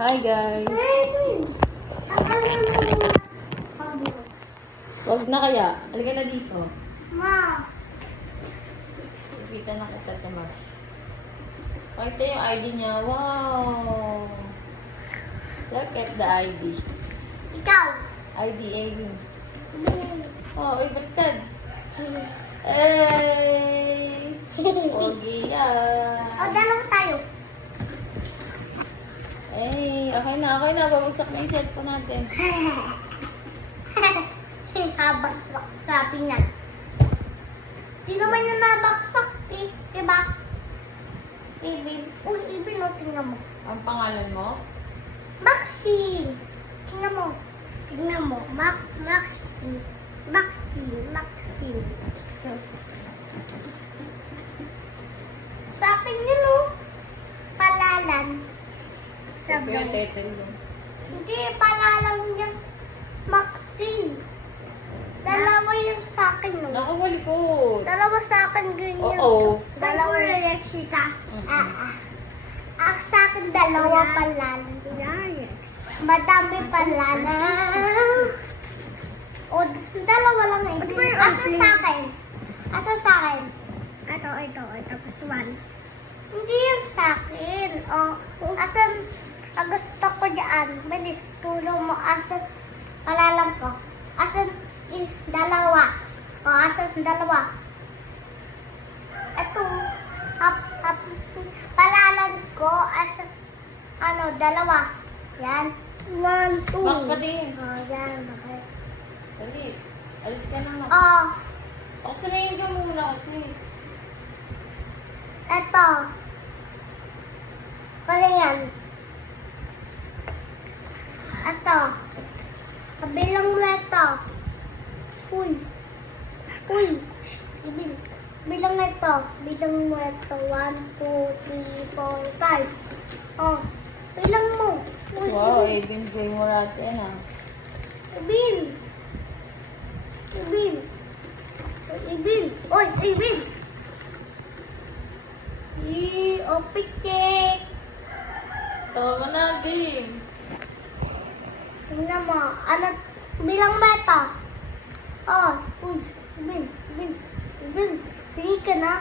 Hi guys. Huwag na kaya. Halika na dito. Ma. Kita na kita Tamash. Pakita yung ID niya. Wow. Look at the ID. Ikaw. ID. Oh, ibigtad. Hey! Pogi yan. O, dalawa tayo. Hey, okay na. Babagsak na yung cellphone natin. Habagsak sa pingan. Di naman yung nabagsak eh. Diba? Ibin. Uy, Ibin o, tingnan mo. Ang pangalan mo? Maxine. Tingnan mo. Tingnan mo. Maxine. Sa akin yun o. Palalan. Sabi yung title mo. Hindi, palalang niya. Maxine. Dalawa yung sa akin no. Naku, walikot. Dalawa sa akin ganyan. Oo. Dalawa yung Alexisa. Sa akin dalawa palalan. Madami palalan. O, dalawa lang eh. Asa sa akin? Asa sa akin? Ito. Tapos one. Hindi yung sa akin. O, asan? Gusto ko dyan. Bilis, tulong mo. Asan? Palalang ko. Asan? Dalawa. O, asan? Dalawa. Ito. Palalang ko. Asan? Ano? Dalawa. Yan. 1, 2. Max, patingin. O, yan. Okay. Dali. Alis ka na. O, Paksalayin ka muna kasi. eto. Ano yan? Eto. Kabilang mo ito. Uy. Shh, Ibin. Bilang ito. Bilang mo ito. 1, 2, 3, 4, 5. Oh. Bilang mo. Uy, Wow, Ibin. Ibin mo natin ah. Ibin. Oy, Ibin. Opik cake. Tawa mo na, game. Tingnan mo. Ano? Bilang ba ito? Oh. Uy. Ibin. Tingin ka na.